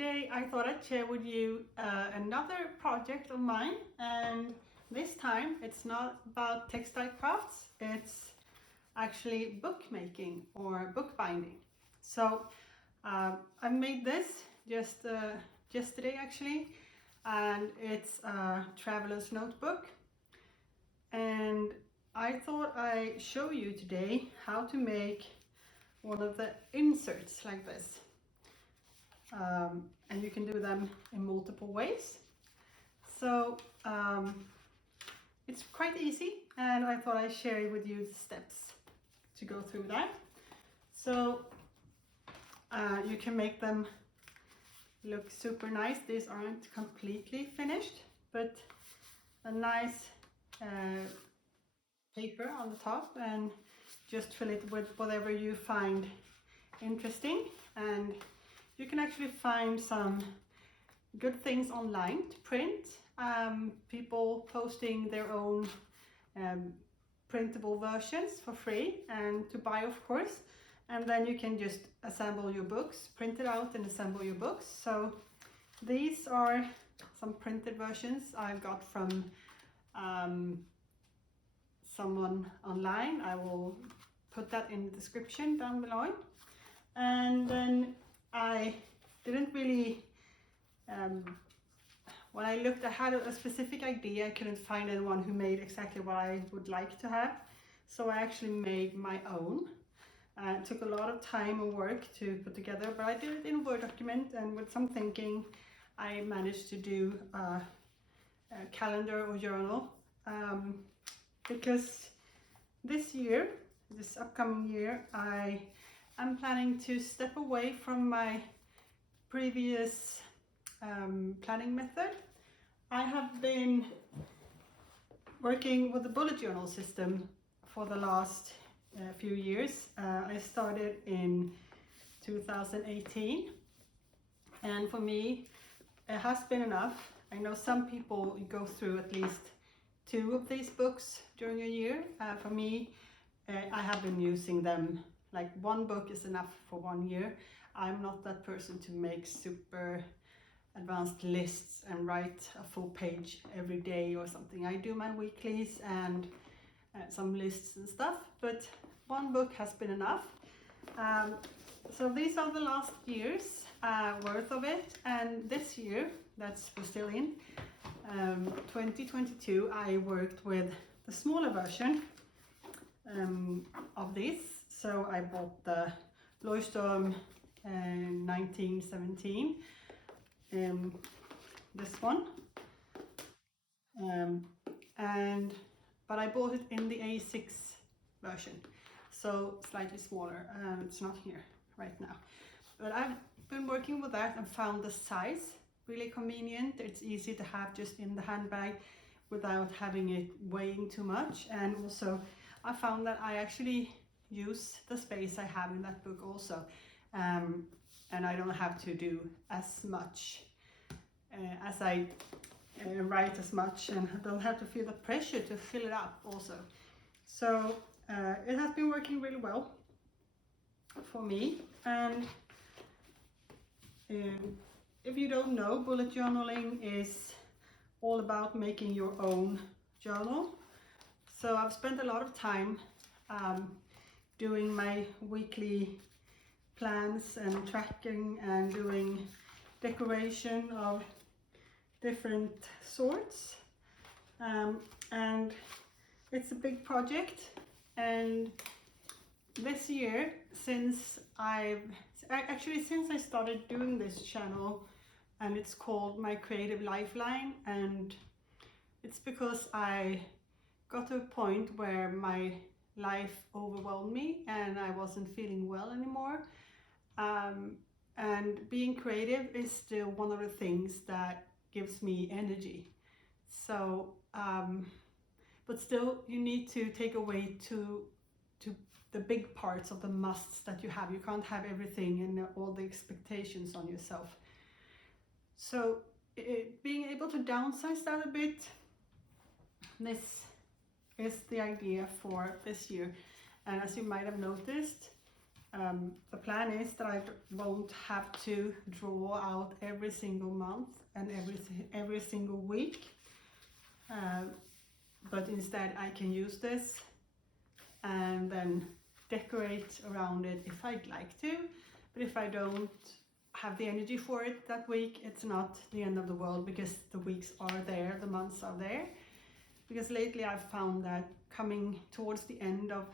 today I thought I'd share with you another project of mine, and this time it's not about textile crafts, it's actually bookmaking or bookbinding. So I made this just yesterday actually, and it's a traveler's notebook, and I thought I'd show you today how to make one of the inserts like this. And you can do them in multiple ways. So it's quite easy, and I thought I'd share with you the steps to go through that. So you can make them look super nice. These aren't completely finished, but a nice paper on the top, and just fill it with whatever you find interesting. And you can actually find some good things online to print. People posting their own printable versions for free and to buy, of course. And then you can just assemble your books, print it out and assemble your books. So these are some printed versions I got from someone online. I will put that in the description down below. And then I didn't really, when I looked, I had a specific idea. I couldn't find anyone who made exactly what I would like to have. So I actually made my own. It took a lot of time and work to put together, but I did it in a Word document, and with some thinking, I managed to do a calendar or journal. Because this year, this upcoming year, I am planning to step away from my previous planning method. I have been working with the bullet journal system for the last few years. I started in 2018, and for me it has been enough. I know some people go through at least 2 of these books during a year. For me, I have been using them, like 1 book is enough for 1 year. I'm not that person to make super advanced lists and write a full page every day or something. I do my weeklies and some lists and stuff, but 1 book has been enough. So these are the last year's worth of it, and this year, that's we're still in 2022, I worked with the smaller version of this. So I bought the Leuchtturm 1917, this one, but I bought it in the A6 version, so slightly smaller. It's not here right now, but I've been working with that and found the size really convenient. It's easy to have just in the handbag without having it weighing too much, and also I found that I actually use the space I have in that book also, and I don't have to do as much as I write as much, and I don't have to feel the pressure to fill it up also. So it has been working really well for me. And if you don't know, bullet journaling is all about making your own journal. So I've spent a lot of time doing my weekly plans and tracking and doing decoration of different sorts, and it's a big project. And this year, since I started doing this channel, and it's called My Creative Lifeline, and it's because I got to a point where my life overwhelmed me and I wasn't feeling well anymore. And being creative is still one of the things that gives me energy. So, but still, you need to take away to the big parts of the musts that you have. You can't have everything and all the expectations on yourself. So being able to downsize that a bit, this is the idea for this year. And as you might have noticed, The plan is that I won't have to draw out every single month and every single week, but instead I can use this and then decorate around it if I'd like to. But if I don't have the energy for it that week, it's not the end of the world, because the weeks are there, the months are there. Because lately I've found that coming towards the end of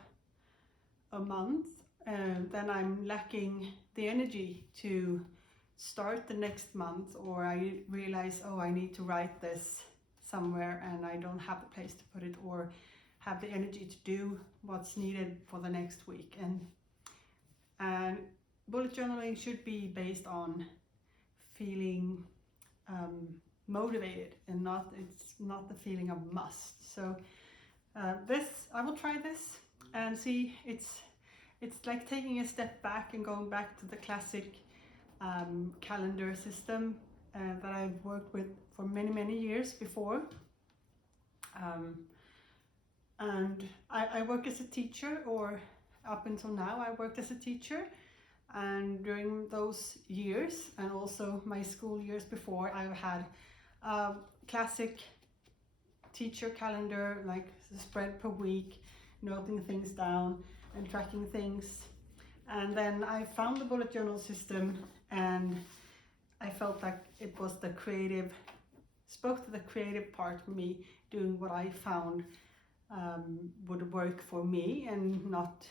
a month, then I'm lacking the energy to start the next month, or I realize, oh, I need to write this somewhere and I don't have the place to put it, or have the energy to do what's needed for the next week. And bullet journaling should be based on feeling motivated, and it's not the feeling of must. So I will try this and see. It's like taking a step back and going back to the classic calendar system that I've worked with for many years before. And I work as a teacher, or up until now I worked as a teacher, and during those years and also my school years before, I've had a classic teacher calendar, like the spread per week, noting things down and tracking things. And then I found the bullet journal system, and I felt like it was spoke to the creative part of me, doing what I found would work for me, and not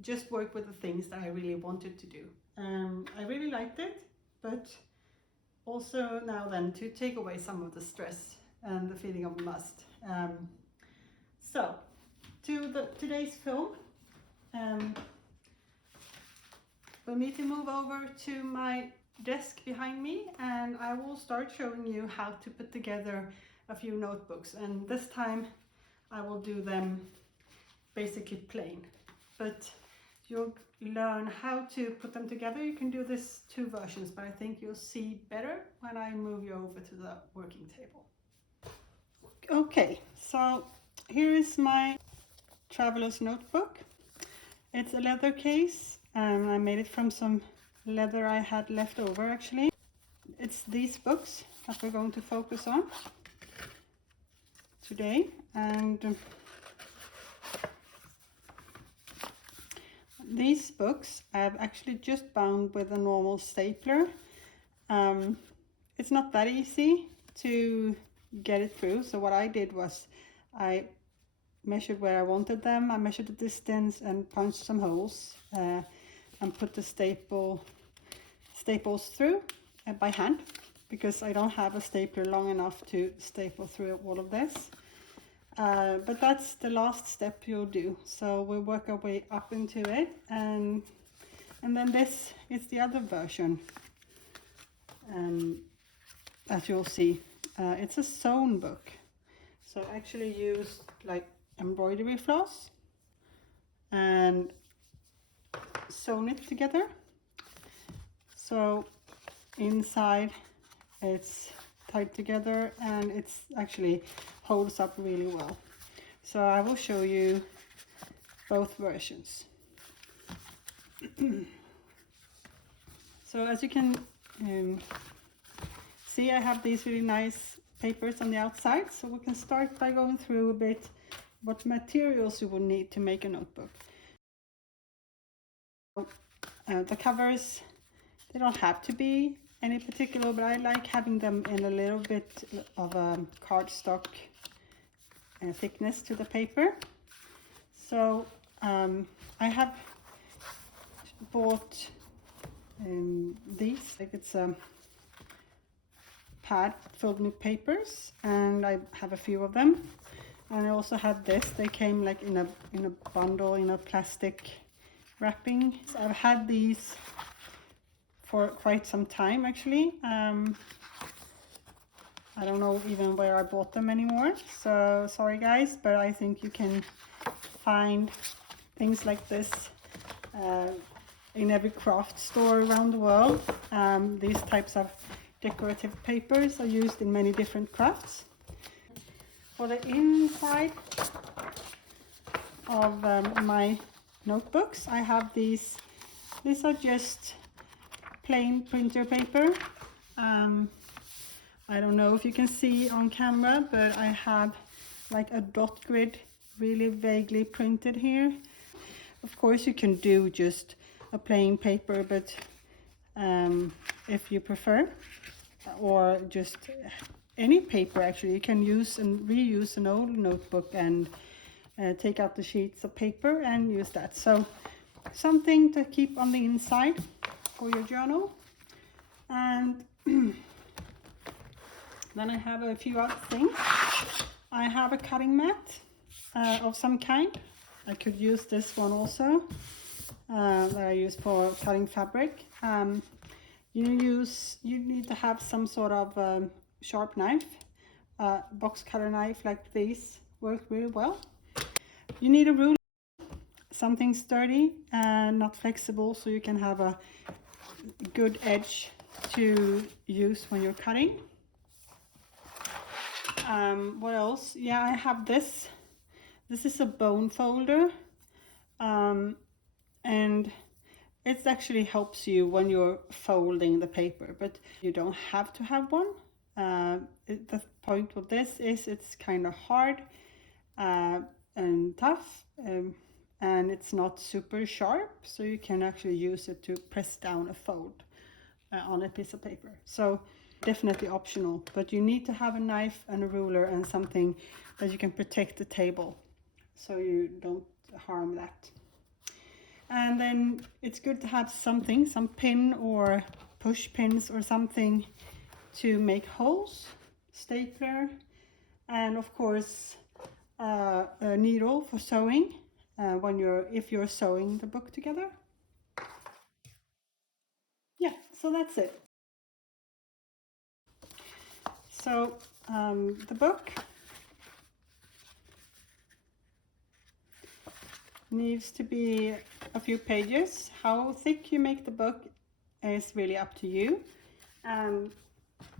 just work with the things that I really wanted to do. I really liked it, but also now then to take away some of the stress and the feeling of must. So to today's film, we'll need to move over to my desk behind me, and I will start showing you how to put together a few notebooks. And this time I will do them basically plain, but you'll learn how to put them together. You can do this two versions, but I think you'll see better when I move you over to the working table. Okay, so here is my traveler's notebook. It's a leather case, and I made it from some leather I had left over actually. It's these books that we're going to focus on today, and these books I've actually just bound with a normal stapler. It's not that easy to get it through, so what I did was I measured where I wanted them, I measured the distance and punched some holes and put the staples through by hand, because I don't have a stapler long enough to staple through all of this. But that's the last step you'll do, so we'll work our way up into it, and then this is the other version, as you'll see. It's a sewn book, so I actually used like embroidery floss and sewn it together. So inside it's tied together, and it's actually holds up really well. So I will show you both versions. So as you can see, I have these really nice papers on the outside, so we can start by going through a bit what materials you will need to make a notebook. The covers, they don't have to be any particular, but I like having them in a little bit of a cardstock thickness to the paper. So I have bought these, like it's a pad filled with papers, and I have a few of them. And I also had this, they came like in a bundle, in a plastic wrapping. So I've had these for quite some time actually. I don't know even where I bought them anymore, so sorry guys, but I think you can find things like this in every craft store around the world. These types of decorative papers are used in many different crafts. For the inside of my notebooks. I have these are just plain printer paper. I don't know if you can see on camera, but I have like a dot grid really vaguely printed here. Of course you can do just a plain paper, but if you prefer, or just any paper actually, you can use and reuse an old notebook and take out the sheets of paper and use that. So something to keep on the inside for your journal. And then I have a few other things. I have a cutting mat of some kind. I could use this one also, that I use for cutting fabric. You need to have some sort of sharp knife. Box cutter knife like these work really well. You need a ruler, something sturdy and not flexible, so you can have a good edge to use when you're cutting. What else? Yeah, I have this. This is a bone folder, and it actually helps you when you're folding the paper, but you don't have to have one. The point of this is it's kind of hard and tough, and it's not super sharp, so you can actually use it to press down a fold on a piece of paper. So definitely optional, but you need to have a knife and a ruler and something that you can protect the table so you don't harm that. And then it's good to have something, some pin or push pins or something to make holes, stapler, and of course a needle for sewing if you're sewing the book together. Yeah, so that's it. So the book needs to be a few pages. How thick you make the book is really up to you.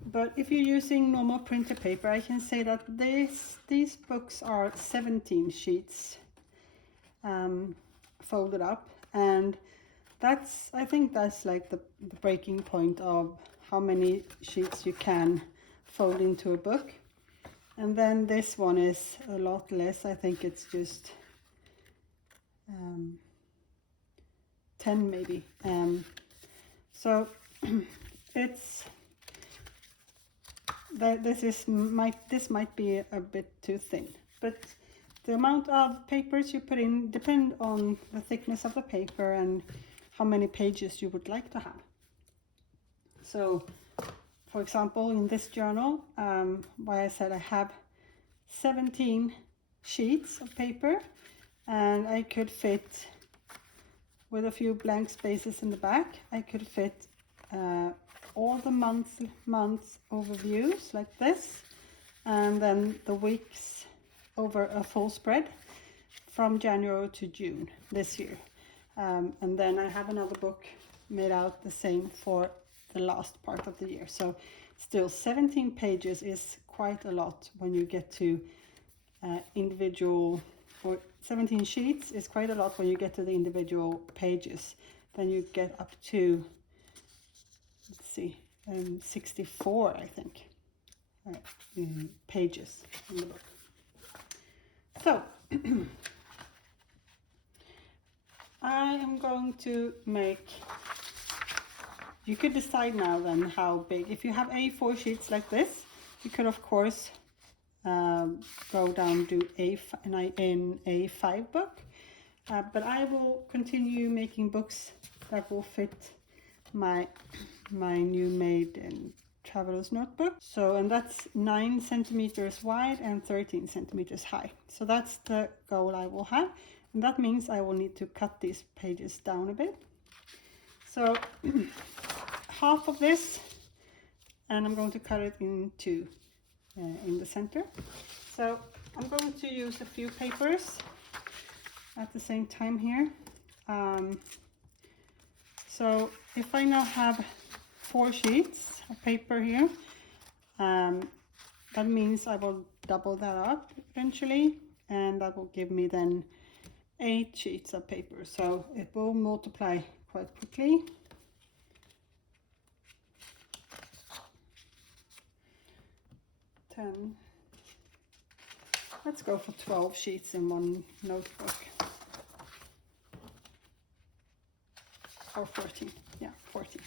But if you're using normal printer paper, I can say that these books are 17 sheets folded up, and I think that's like the breaking point of how many sheets you can fold into a book. And then this one is a lot less. I think it's just 10 maybe. So it's this might be a bit too thin, but the amount of papers you put in depend on the thickness of the paper and how many pages you would like to have. So for example, in this journal, why I said I have 17 sheets of paper, and I could fit, with a few blank spaces in the back, I could fit all the months overviews like this, and then the weeks over a full spread from January to June this year. And then I have another book made out the same for the last part of the year. So still 17 pages is quite a lot when you get to individual, or 17 sheets is quite a lot when you get to the individual pages. Then you get up to, let's see, 64 I think pages in the book. So I am going to make, you could decide now then how big. If you have A4 sheets like this, you could of course go down to an A5 book, but I will continue making books that will fit my new made and traveler's notebook. So, and that's 9 centimeters wide and 13 centimeters high. So that's the goal I will have, and that means I will need to cut these pages down a bit. So half of this, and I'm going to cut it in two in the center. So I'm going to use a few papers at the same time here. So if I now have 4 sheets of paper here, that means I will double that up eventually, and that will give me then 8 sheets of paper, so it will multiply quite quickly. Let's go for 12 sheets in one notebook. Or 14, yeah, 14.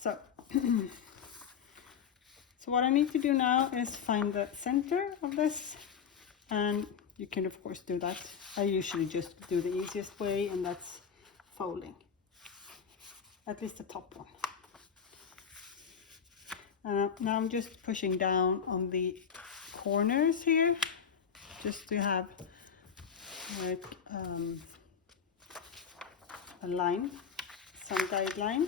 So, so what I need to do now is find the center of this, and you can of course do that. I usually just do the easiest way, and that's folding, at least the top one. Now I'm just pushing down on the corners here, just to have like a line, some guideline.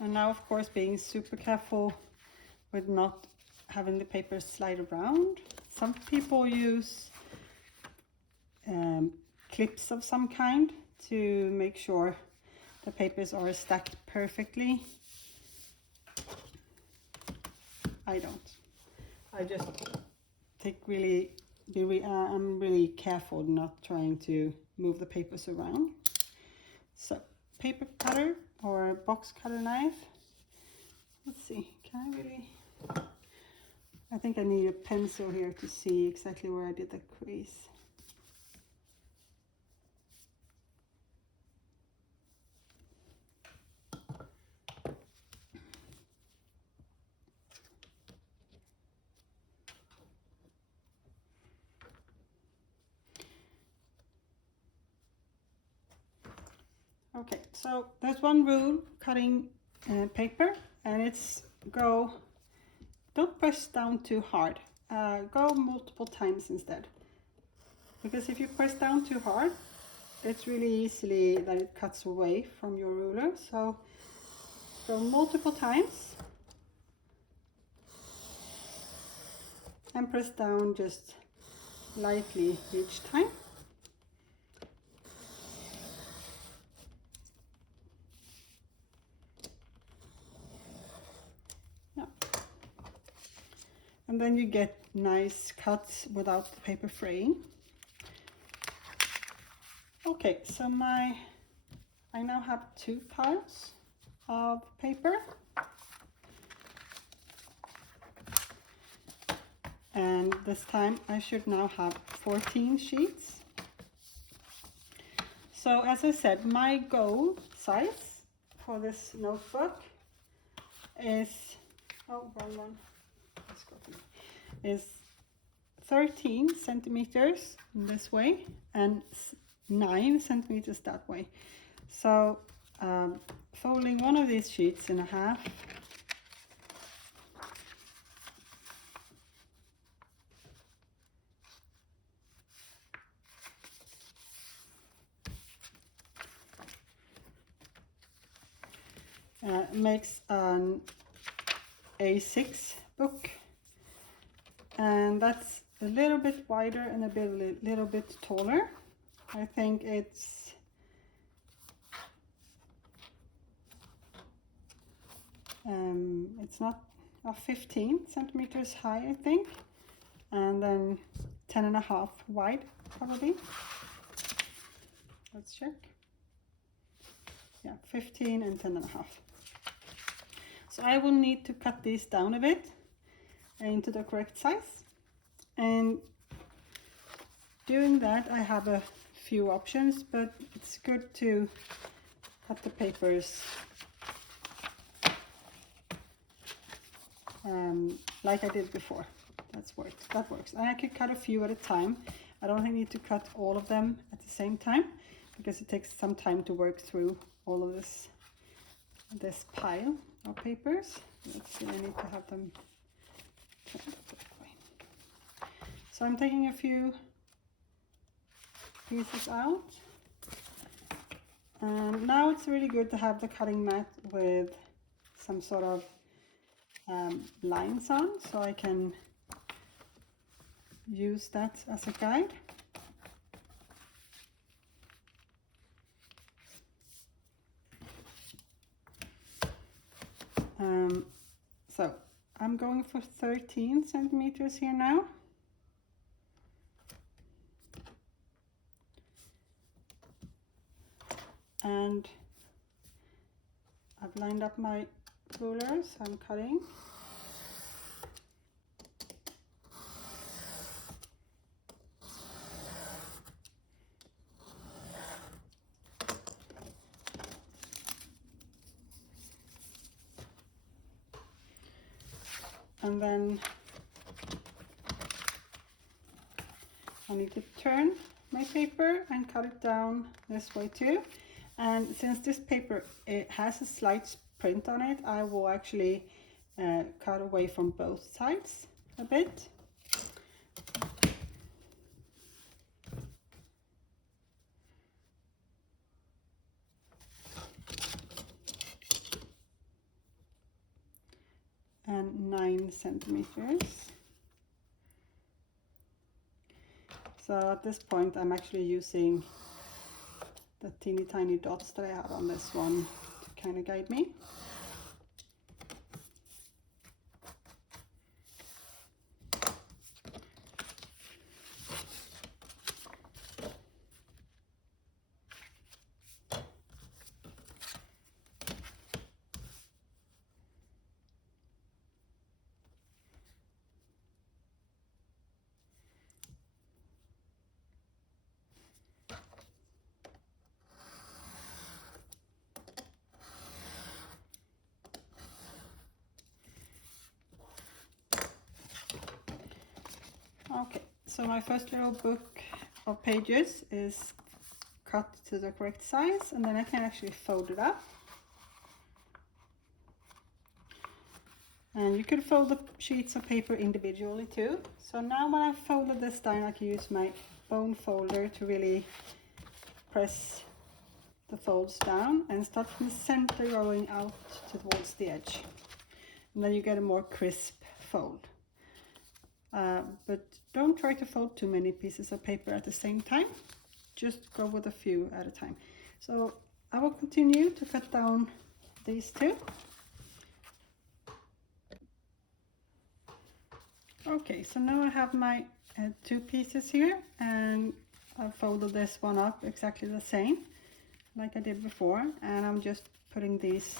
And now of course being super careful with not having the paper slide around. Some people use clips of some kind to make sure the papers are stacked perfectly. I don't. I just take I'm really careful not trying to move the papers around. So paper cutter or box cutter knife. Let's see, can I really? I think I need a pencil here to see exactly where I did the crease. Okay, so there's one rule cutting paper, and it's don't press down too hard. Go multiple times instead. Because if you press down too hard, it's really easily that it cuts away from your ruler. So go multiple times and press down just lightly each time. And then you get nice cuts without the paper fraying. Okay, so I now have 2 piles of paper. And this time I should now have 14 sheets. So as I said, my goal size for this notebook is, is 13 centimeters this way and 9 centimeters that way. So folding one of these sheets in half, makes an A6 book, and that's a little bit wider and a little bit taller. I think it's not 15 centimeters high, I think, and then 10.5 wide probably. Let's check. Yeah, 15 and 10.5. So I will need to cut these down a bit into the correct size, and doing that I have a few options, but it's good to cut the papers like I did before. That works. And I could cut a few at a time. I don't need to cut all of them at the same time, because it takes some time to work through all of this pile of papers. Let's see, I need to have them. So I'm taking a few pieces out, and now it's really good to have the cutting mat with some sort of lines on, so I can use that as a guide. So I'm going for 13 centimeters here now. and I've lined up my rulers. I'm cutting. And then I need to turn my paper and cut it down this way too. And since this paper, it has a slight print on it, I will actually cut away from both sides a bit. And 9 centimeters. So at this point I'm actually using the teeny tiny dots that I had on this one to kind of guide me. Okay, so my first little book of pages is cut to the correct size, and then I can actually fold it up. And you could fold the sheets of paper individually too. So now when I've folded this down, I can use my bone folder to really press the folds down and start from the center going out towards the edge. And then you get a more crisp fold. But don't try to fold too many pieces of paper at the same time. Just go with a few at a time. So I will continue to cut down these two. Okay, so now I have my two pieces here, and I folded this one up exactly the same like I did before, and I'm just putting these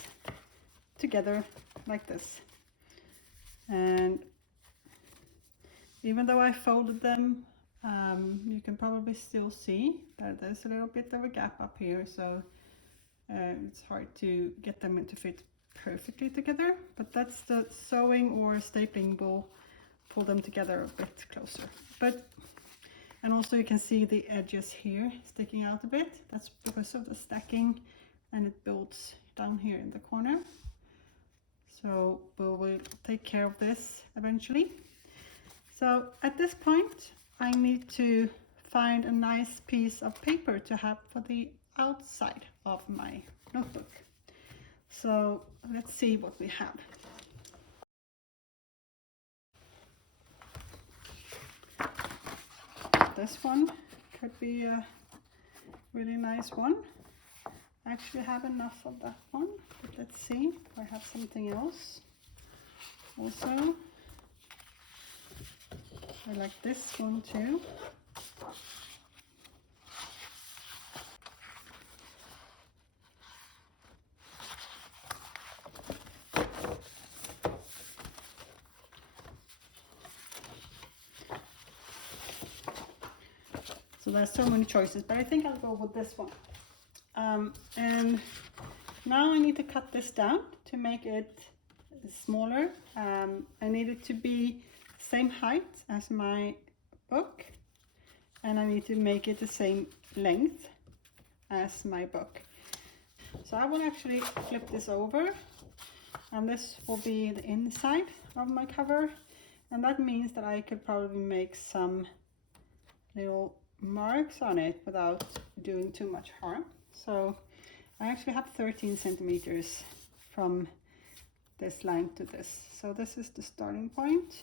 together like this. And even though I folded them, you can probably still see that there's a little bit of a gap up here, so it's hard to get them to fit perfectly together, but that's the sewing or stapling will pull them together a bit closer. And also you can see the edges here sticking out a bit. That's because of the stacking, and it builds down here in the corner. So we'll take care of this eventually. So at this point I need to find a nice piece of paper to have for the outside of my notebook. So let's see what we have. This one could be a really nice one. I actually have enough of that one, but let's see if I have something else. Also, I like this one too. So there's so many choices, but I think I'll go with this one. And now I need to cut this down to make it smaller. I need it to be same height as my book, and I need to make it the same length as my book. So I will actually flip this over, and this will be the inside of my cover, and that means that I could probably make some little marks on it without doing too much harm. So I actually have 13 centimeters from this line to this. So this is the starting point,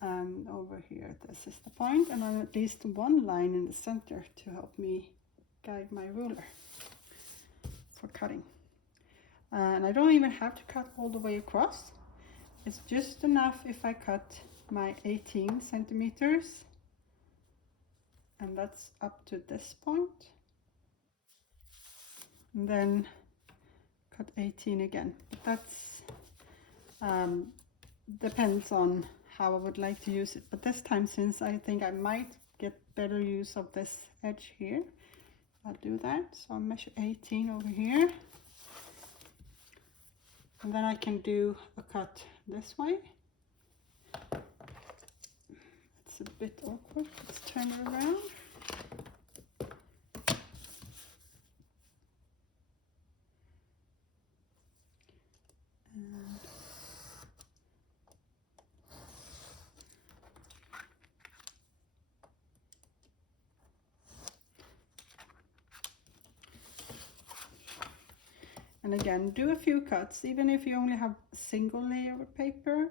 and over here this is the point, and then at least one line in the center to help me guide my ruler for cutting. And I don't even have to cut all the way across. It's just enough if I cut my 18 centimeters, and that's up to this point. and then cut 18 again. But that's depends on how I would like to use it. But this time, since I think I might get better use of this edge here, I'll do that. So I'll measure 18 over here, and then I can do a cut this way. It's a bit awkward. Let's turn it around. And again, do a few cuts, even if you only have a single layer of paper.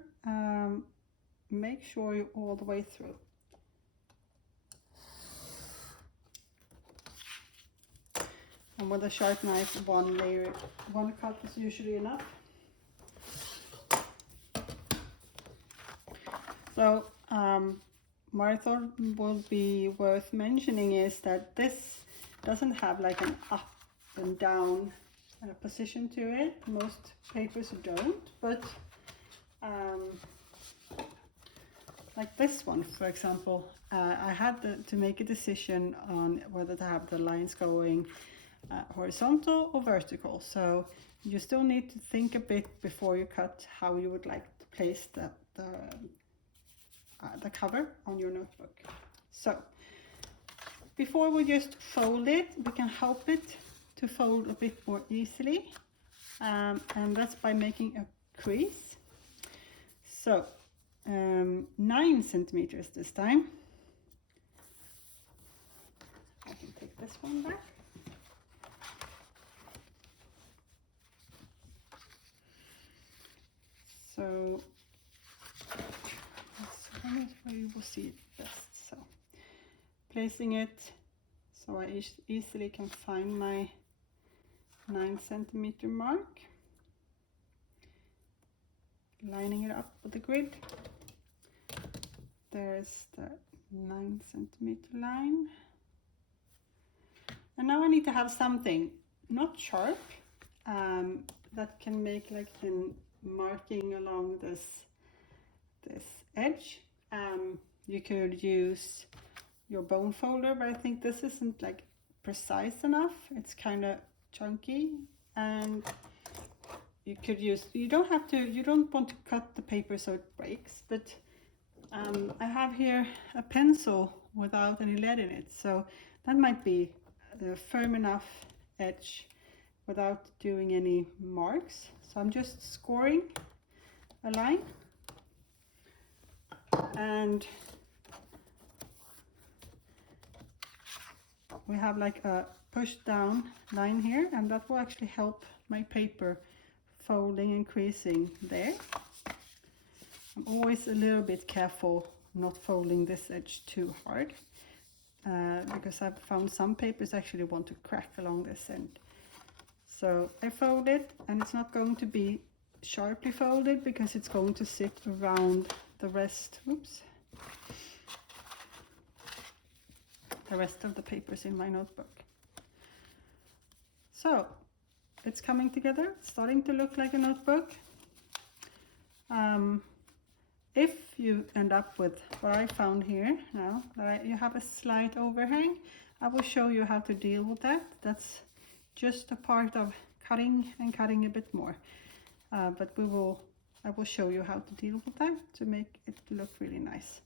Make sure you're all the way through. And with a sharp knife, one cut is usually enough. So what I thought would be worth mentioning is that this doesn't have like an up and down position to it. Most papers don't, but like this one, for example, I had to make a decision on whether to have the lines going horizontal or vertical. So you still need to think a bit before you cut how you would like to place the cover on your notebook. So before we just fold it, we can help it to fold a bit more easily, and that's by making a crease. So 9 centimeters this time. I can take this one back. So this one is where you will see it best. So placing it so I easily can find my 9 centimeter mark, lining it up with the grid. There's the 9 centimeter line, and now I need to have something not sharp that can make like the marking along this edge. You could use your bone folder, but I think this isn't like precise enough. It's kind of chunky, and you could use, you don't want to cut the paper so it breaks, but I have here a pencil without any lead in it, so that might be a firm enough edge without doing any marks. So I'm just scoring a line, and we have like a push down line here, and that will actually help my paper folding and creasing there. I'm always a little bit careful not folding this edge too hard, because I've found some papers actually want to crack along this end. So I fold it, and it's not going to be sharply folded because it's going to sit around the rest, the rest of the papers in my notebook. So it's coming together, it's starting to look like a notebook. If you end up with what I found here now, that you have a slight overhang, I will show you how to deal with that. That's just a part of cutting and cutting a bit more. But I will show you how to deal with that to make it look really nice.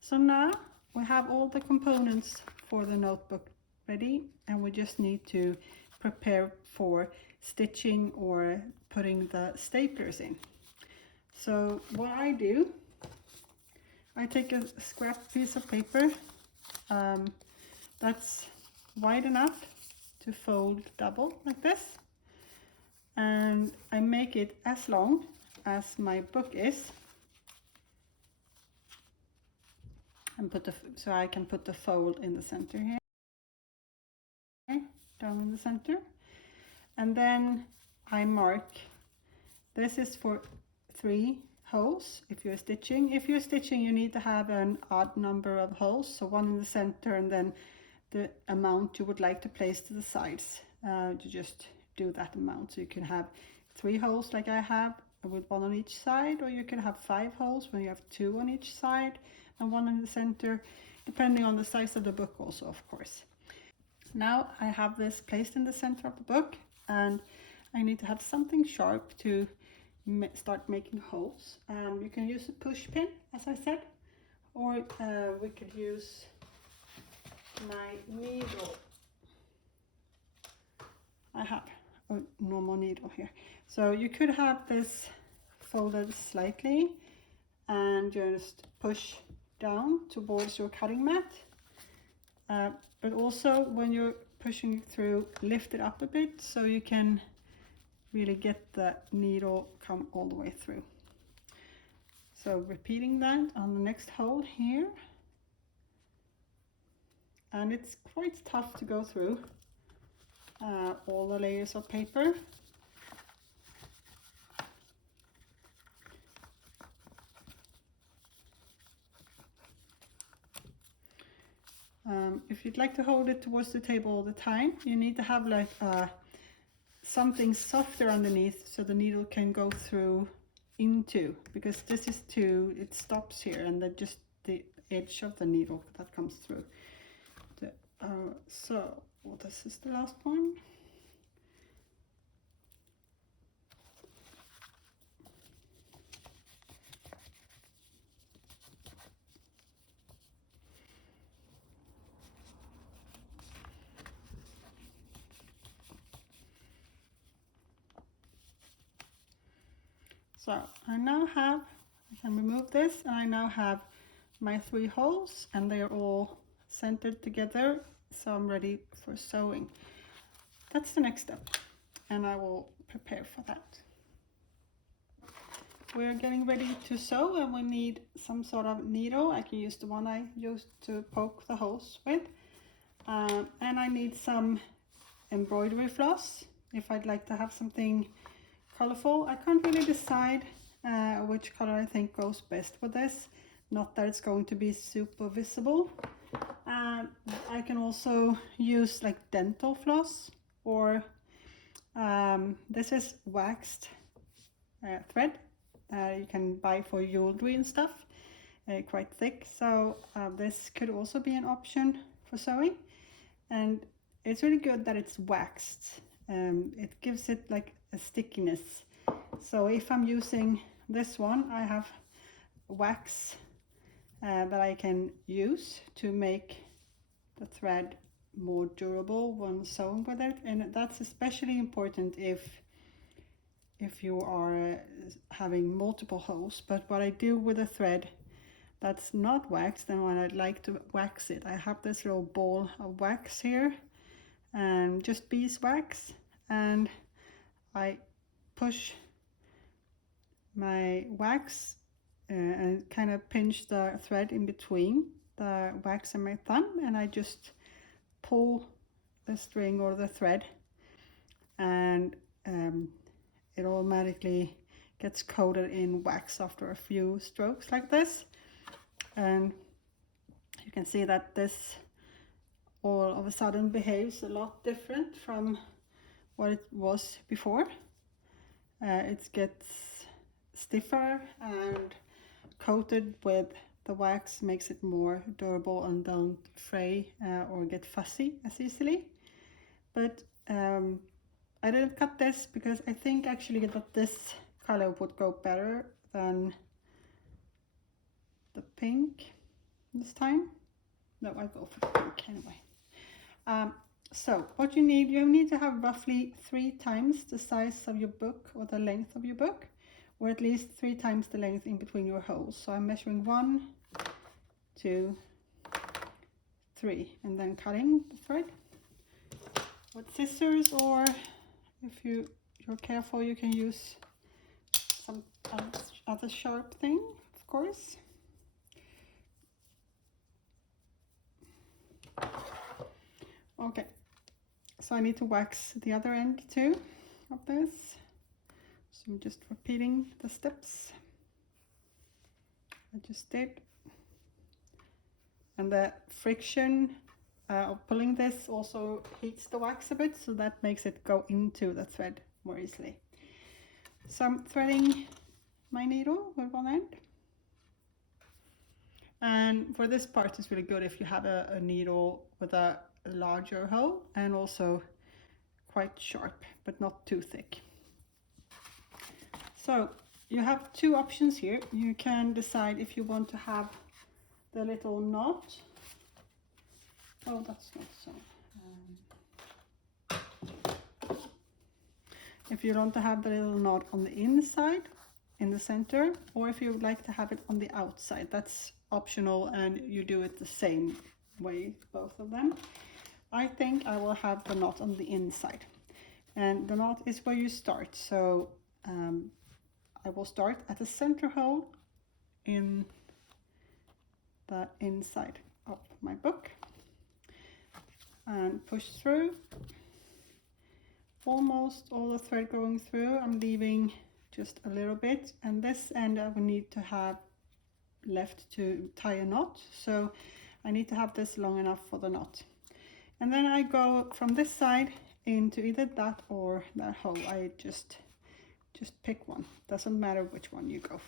So now we have all the components for the notebook ready, and we just need to prepare for stitching or putting the staplers in. So what I do, I take a scrap piece of paper that's wide enough to fold double like this, and I make it as long as my book is, and so I can put the fold in the center here, down in the center. And then I mark, this is for 3 holes if you're stitching. If you're stitching, you need to have an odd number of holes, so 1 in the center and then the amount you would like to place to the sides. You just do that amount. So you can have 3 holes like I have with 1 on each side, or you can have 5 holes when you have 2 on each side and 1 in the center, depending on the size of the book also, of course. Now I have this placed in the center of the book, and I need to have something sharp to start making holes. You can use a push pin, as I said, or we could use my needle. I have a normal needle here. So you could have this folded slightly and just push down towards your cutting mat. But also when you're pushing through, lift it up a bit so you can really get the needle come all the way through. So repeating that on the next hole here. And it's quite tough to go through all the layers of paper. If you'd like to hold it towards the table all the time, you need to have like something softer underneath so the needle can go through into, because this is it stops here, and then just the edge of the needle that comes through. So this is the last one. So I now have, I can remove this, and I now have my 3 holes, and they are all centered together, so I'm ready for sewing. That's the next step, and I will prepare for that. We're getting ready to sew, and we need some sort of needle. I can use the one I used to poke the holes with, and I need some embroidery floss if I'd like to have something colorful. I can't really decide which color I think goes best with this. Not that it's going to be super visible. I can also use like dental floss, or this is waxed thread you can buy for jewelry and stuff, quite thick. So this could also be an option for sewing, and it's really good that it's waxed. It gives it like a stickiness. So if I'm using this one, I have wax that I can use to make the thread more durable when sewing with it, and that's especially important if you are having multiple holes. But what I do with a thread that's not waxed, and when I'd like to wax it, I have this little ball of wax here, and just beeswax, and I push my wax and kind of pinch the thread in between the wax and my thumb, and I just pull the string or the thread, and it automatically gets coated in wax after a few strokes like this. And you can see that this all of a sudden behaves a lot different from what it was before. It gets stiffer, and coated with the wax makes it more durable and don't fray or get fussy as easily. But I didn't cut this because I think actually that this color would go better than the pink this time. No, I go for the pink anyway. So what you need to have roughly 3 times the size of your book, or the length of your book, or at least 3 times the length in between your holes. So I'm measuring 1, 2, 3, and then cutting the thread with scissors, or if you're careful, you can use some other sharp thing, of course. Okay, so I need to wax the other end too of this. So I'm just repeating the steps I just did. And the friction of pulling this also heats the wax a bit, so that makes it go into the thread more easily. So I'm threading my needle with one end. And for this part, it's really good if you have a needle with a larger hole and also quite sharp, but not too thick. So you have two options here. You can decide if you want to have the little knot. Oh, that's not so. If you want to have the little knot on the inside, in the center, or if you would like to have it on the outside, that's optional, and you do it the same way, both of them. I think I will have the knot on the inside, and the knot is where you start. So I will start at the center hole in the inside of my book and push through almost all the thread going through. I'm leaving just a little bit, and this end I will need to have left to tie a knot, so I need to have this long enough for the knot. And then I go from this side into either that or that hole. I just pick one, doesn't matter which one you go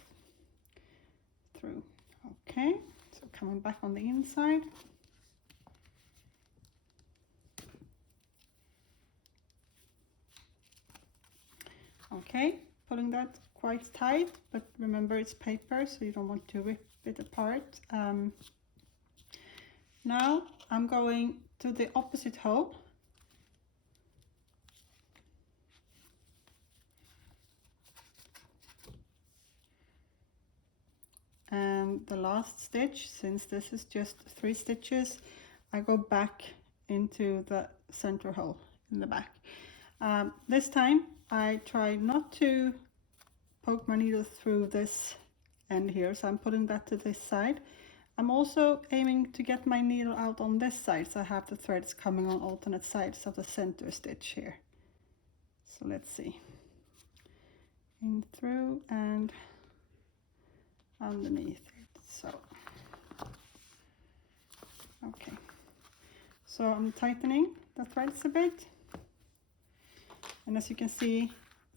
through. Okay, so coming back on the inside. Okay, pulling that quite tight, but remember it's paper, so you don't want to rip it apart. Now I'm going to the opposite hole. And the last stitch, since this is just 3 stitches, I go back into the center hole in the back. This time I try not to poke my needle through this end here, so I'm putting that to this side. I'm also aiming to get my needle out on this side, so I have the threads coming on alternate sides of the center stitch here. So let's see. In through and underneath it. So okay, so I'm tightening the threads a bit, and as you can see,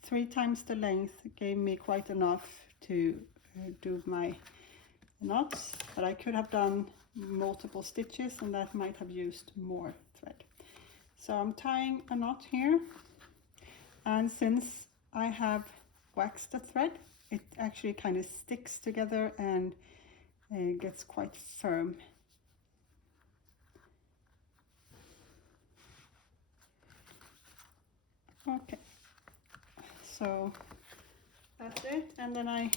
3 times the length gave me quite enough to do my knots, but I could have done multiple stitches and that might have used more thread. So I'm tying a knot here, and since I have waxed the thread, it actually kind of sticks together and gets quite firm. Okay, so that's it, and then I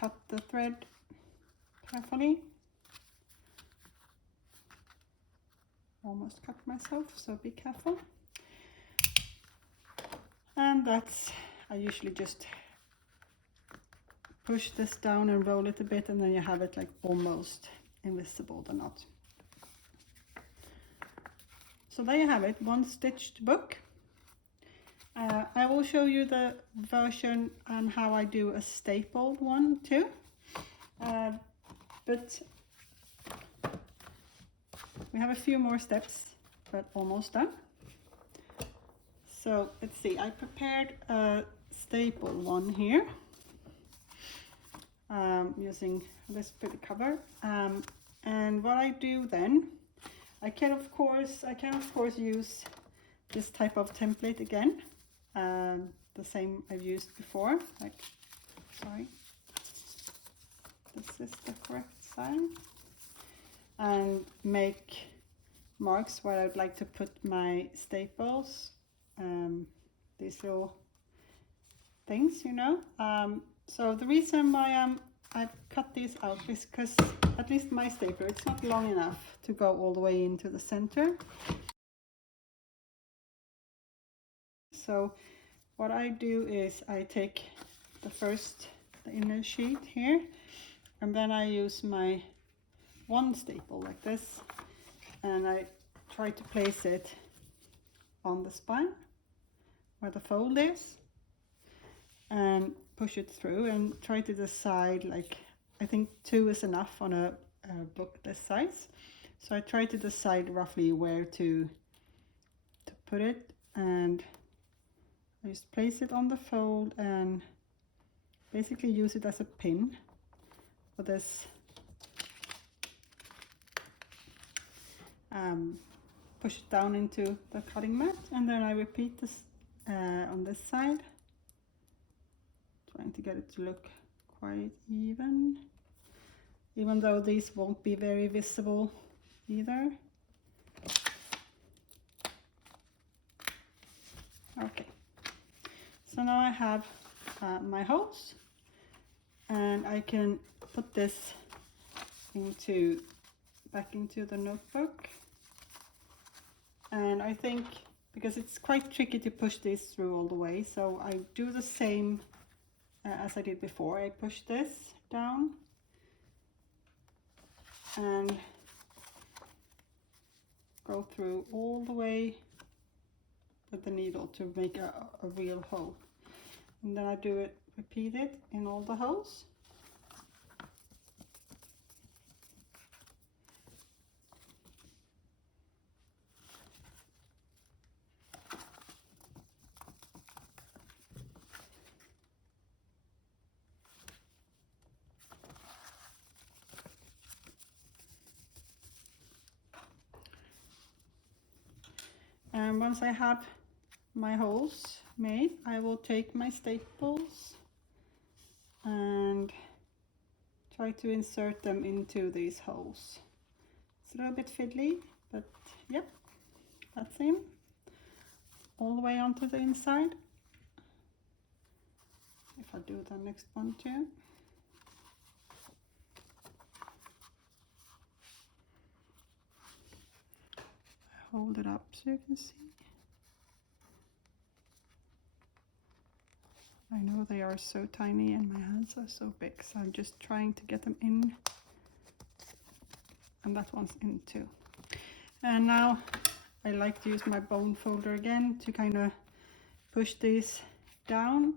cut the thread carefully. Almost cut myself, so be careful. And that's, I usually just push this down and roll it a bit, and then you have it like almost invisible, the knot. So there you have it, 1 stitched book. I will show you the version and how I do a stapled one too, but we have a few more steps, but almost done. So let's see, I prepared a staple one here using this pretty cover, and what I do then, I can of course use this type of template again, the same I've used before, like, sorry, this is the correct side, and make marks where I'd like to put my staples, these little things, you know. So the reason why I've cut these out is because at least my stapler, it's not long enough to go all the way into the center. So what I do is I take the inner sheet here, and then I use my 1 staple like this, and I try to place it on the spine where the fold is and push it through, and try to decide, like, I think 2 is enough on a book this size. So I try to decide roughly where to put it, and I just place it on the fold and basically use it as a pin for this push it down into the cutting mat, and then I repeat this on this side, trying to get it to look quite even though these won't be very visible either. Okay, so now I have my holes, and I can put this back into the notebook. And I think, because it's quite tricky to push this through all the way, so I do the same as I did before. I push this down and go through all the way with the needle to make a real hole. And then I repeat it in all the holes. And once I have my holes made, I will take my staples and try to insert them into these holes. It's a little bit fiddly, but yep, that's in. All the way onto the inside. If I do the next one too. Hold it up so you can see. I know they are so tiny and my hands are so big, so I'm just trying to get them in. And that one's in too. And now I like to use my bone folder again to kind of push these down.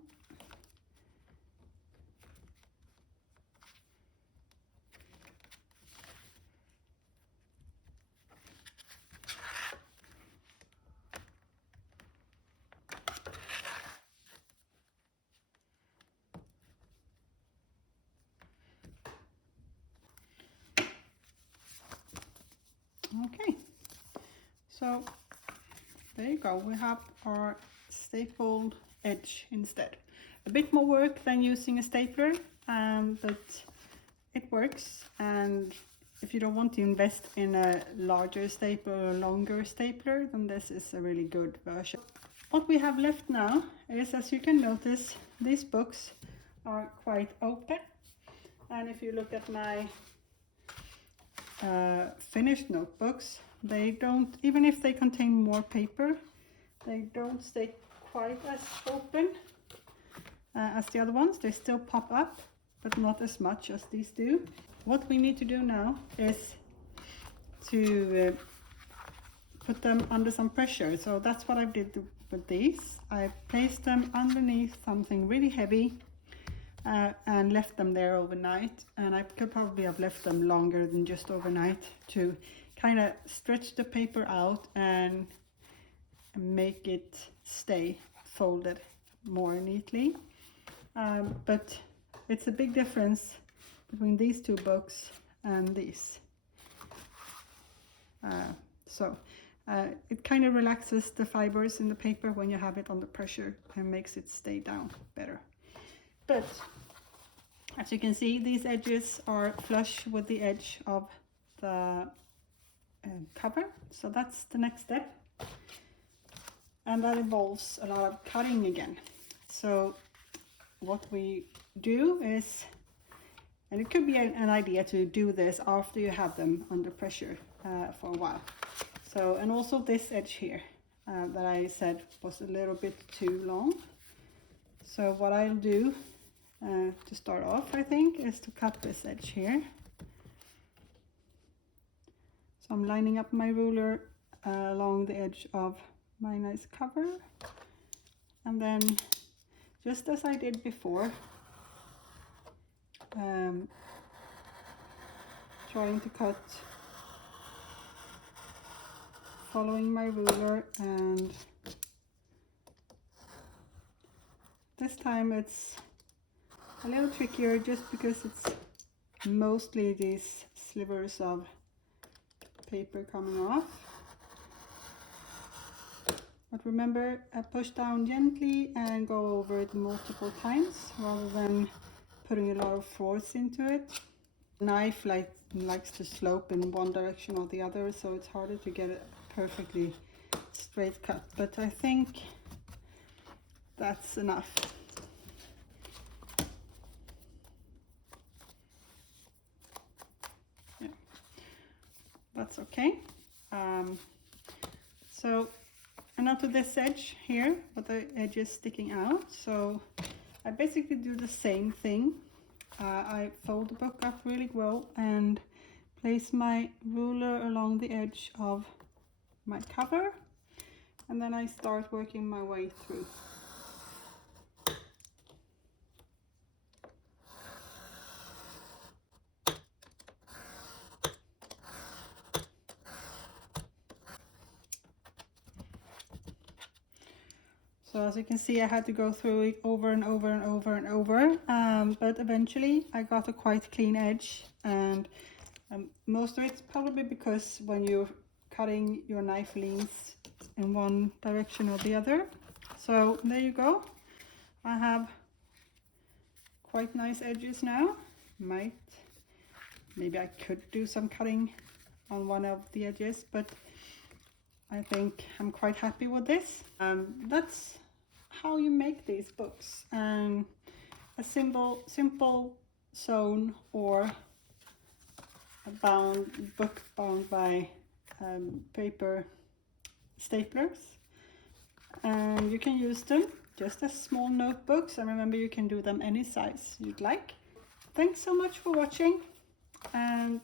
Okay, so there you go, we have our stapled edge instead. A bit more work than using a stapler, but it works. And if you don't want to invest in a larger stapler or a longer stapler, then this is a really good version. What we have left now is, as you can notice, these books are quite open. And if you look at my finished notebooks, they don't, even if they contain more paper, they don't stay quite as open as the other ones. They still pop up, but not as much as these do. What we need to do now is to put them under some pressure. So that's what I did with these. I placed them underneath something really heavy and left them there overnight. And I could probably have left them longer than just overnight to kind of stretch the paper out and make it stay folded more neatly. But it's a big difference between these two books and these. It kind of relaxes the fibers in the paper when you have it under pressure and makes it stay down better. But as you can see, these edges are flush with the edge of the cover. So that's the next step. And that involves a lot of cutting again. So what we do is, and it could be an idea to do this after you have them under pressure for a while. So, and also this edge here that I said was a little bit too long. So what I'll do to start off, I think, is to cut this edge here. So I'm lining up my ruler along the edge of my nice cover, and then just as I did before, trying to cut following my ruler, and this time it's a little trickier just because it's mostly these slivers of paper coming off. But remember, push down gently and go over it multiple times rather than putting a lot of force into it. The knife likes to slope in one direction or the other, so it's harder to get a perfectly straight cut. But I think that's enough. Yeah, that's okay. And now to this edge here, with the edges sticking out. So I basically do the same thing. I fold the book up really well and place my ruler along the edge of my cover, and then I start working my way through. So as you can see, I had to go through it over and over and over and over, but eventually I got a quite clean edge, and most of it's probably because when you're cutting, your knife leans in one direction or the other. So there you go. I have quite nice edges now. Maybe I could do some cutting on one of the edges, but I think I'm quite happy with this. That's how you make these books, and a simple sewn or a book bound by paper staplers, and you can use them just as small notebooks, and remember, you can do them any size you'd like. Thanks so much for watching, and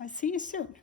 I see you soon.